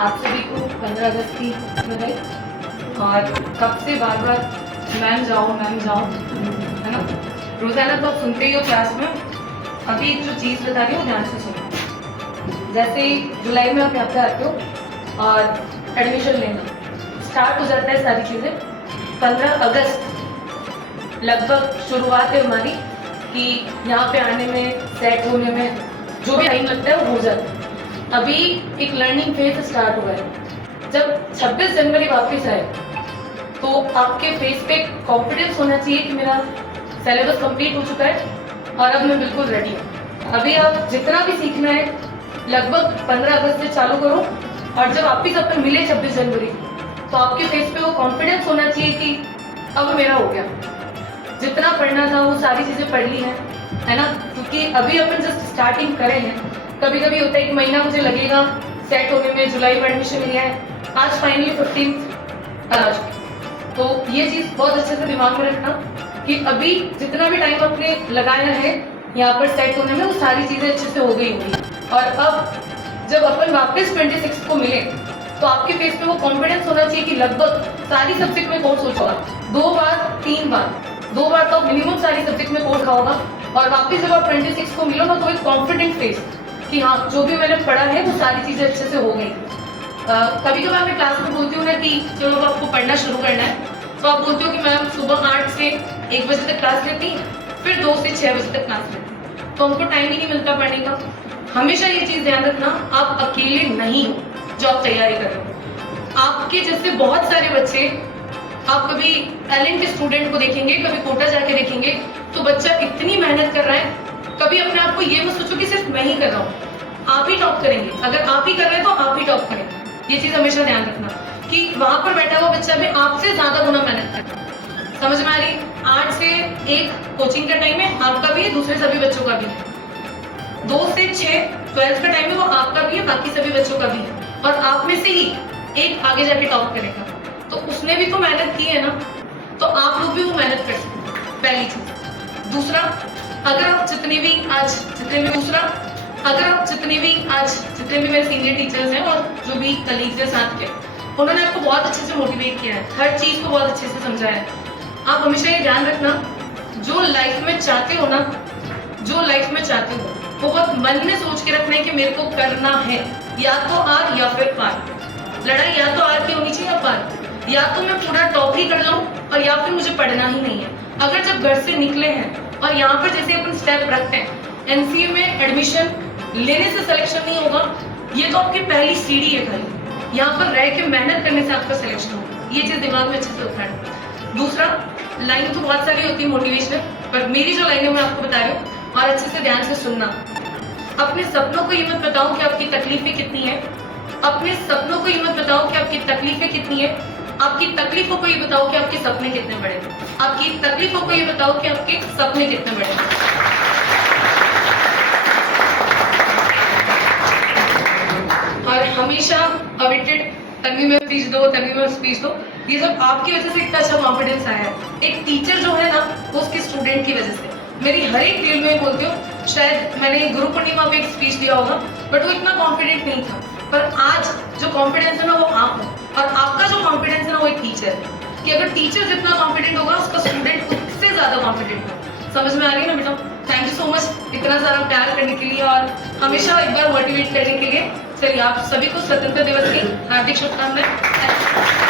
आप सभी को 15 अगस्त की बधाई। और कब से बार बार मैम जाओ है ना, रोजाना तो आप सुनते ही हो क्लास में। अभी जो चीज़ बता रही हूँ ध्यान से सुनो। जैसे ही जुलाई में आप यहाँ पे आते हो और एडमिशन लेना स्टार्ट हो जाता है सारी चीज़ें। 15 अगस्त लगभग शुरुआत है हमारी कि यहाँ पे आने में, सेट होने में जो भी टाइम लगता है वो हो जाता है। अभी एक लर्निंग फेज स्टार्ट हुआ है। जब 26 जनवरी वापस आए तो आपके फेस पे कॉन्फिडेंस होना चाहिए कि मेरा सिलेबस कंप्लीट हो चुका है और अब मैं बिल्कुल रेडी हूँ। अभी आप जितना भी सीखना है लगभग 15 अगस्त से चालू करो, और जब वापिस अपन मिले 26 जनवरी तो आपके फेस पे वो कॉन्फिडेंस होना चाहिए कि अब मेरा हो गया, जितना पढ़ना था वो सारी चीजें पढ़ ली है ना। क्योंकि अभी अपन जस्ट स्टार्टिंग करे हैं। कभी कभी होता है कि महीना मुझे लगेगा सेट होने में, जुलाई में एडमिशन लिया है, आज फाइनली 15 आ चुकी। तो ये चीज बहुत अच्छे से दिमाग में रखना कि अभी जितना भी टाइम आपने लगाया है यहाँ पर सेट होने में वो सारी चीजें अच्छे से हो गई होंगी। और अब जब अपन वापस 26 को मिले तो आपके फेस पे वो कॉन्फिडेंस होना चाहिए कि लगभग सारी सब्जेक्ट में कोर्स हो चुका, 2 बार 3 बार, 2 बार तो मिनिमम सारी सब्जेक्ट में कोर्स होगा। और वापस जब आप 26 को मिलो ना तो एक कॉन्फिडेंट फेस कि हाँ जो भी मैंने पढ़ा है वो सारी चीजें अच्छे से हो गई। कभी कभी मैं क्लास में बोलती हूँ ना कि चलो अब आपको पढ़ना शुरू करना है, तो आप बोलते हो कि मैम सुबह 8 से 1 बजे तक क्लास लेती, फिर 2 से 6 बजे तक क्लास लेती, तो हमको टाइम ही नहीं मिलता पढ़ने का। हमेशा ये चीज ध्यान रखना, आप अकेले नहीं हो जो आप तैयारी कर रहे हो। आपके जैसे बहुत सारे बच्चे, आप कभी टैलेंट के स्टूडेंट को देखेंगे, कभी कोटा जाके देखेंगे, तो बच्चा इतनी मेहनत कर रहा है। कभी अपने आप को ये मत सोचो कि सिर्फ मैं ही कर रहा हूँ, आप ही टॉप करेंगे। अगर आप ही कर रहे हैं तो आप ही टॉप करेंगे। ये चीज हमेशा ध्यान रखना कि वहां पर बैठा हुआ बच्चा भी आपसे ज्यादा गुना मेहनत कर रहा है। समझ में आ रही? 8 से 1 कोचिंग का टाइम है, आपका भी है, दूसरे सभी बच्चों का भी है। 2 से 6 12th का टाइम है, वो आपका भी है, बाकी सभी बच्चों का भी है। और आप में से ही एक आगे जाके टॉप करेगा, तो उसने भी तो मेहनत की है ना, तो आप लोग भी वो मेहनत कर सकते हैं, पहली चीज। दूसरा, अगर आप जितने भी मेरे सीनियर टीचर्स हैं और जो भी कलीग्स हैं साथ के, उन्होंने आपको बहुत अच्छे से मोटिवेट किया है, हर चीज को बहुत अच्छे से समझाया है। आप हमेशा ये ध्यान रखना, जो लाइफ में चाहते हो वो बहुत मन में सोच के रखना है कि मेरे को करना है, या तो आर या फिर पार। लड़ाई या तो आर की होनी चाहिए या पार, या तो मैं पूरा टॉप ही कर जाऊं और या फिर मुझे पढ़ना ही नहीं है। अगर जब घर से निकले हैं और यहाँ पर जैसे अपन स्टेप रखते हैं, एनसीए में एडमिशन लेने से सिलेक्शन नहीं होगा, ये तो आपकी पहली सीढ़ी है खाली। यहाँ पर रह के मेहनत करने से आपका सिलेक्शन होगा, ये चीज दिमाग में अच्छे से उतारना। दूसरा, लाइन तो बहुत सारी होती है मोटिवेशनल, पर मेरी जो लाइन है मैं आपको बता रही हूँ, और अच्छे से ध्यान से सुनना। अपने सपनों को ये मत बताओ कि आपकी तकलीफें कितनी है, अपने सपनों को ये मत बताओ कि आपकी तकलीफें कितनी है, आपकी तकलीफों को ये बताओ कि आपके सपने कितने बड़े हैं। आपकी तकलीफों को ये बताओ कि आपके सपने कितने बड़े हैं। और हमेशा अवेटेड तन्वी में स्पीच दो, ये सब आपकी वजह से इतना अच्छा कॉन्फिडेंस आया है। एक टीचर जो है ना, वो उसके स्टूडेंट की वजह से। मेरी हर एक रील में बोलती हूँ, शायद मैंने गुरु पूर्णिमा पे एक स्पीच दिया होगा, बट वो इतना कॉन्फिडेंट नहीं था, पर आज जो कॉन्फिडेंस है ना वो आप हो, और आपका जो कॉन्फिडेंस है ना वो एक टीचर है। कि अगर टीचर जितना कॉन्फिडेंट होगा, उसका स्टूडेंट उससे ज्यादा कॉन्फिडेंट होगा। समझ में आ रही है ना बेटा? थैंक यू सो मच इतना सारा प्यार करने के लिए और हमेशा एक बार मोटिवेट करने के लिए। चलिए, आप सभी को स्वतंत्रता दिवस की हार्दिक शुभकामनाएं।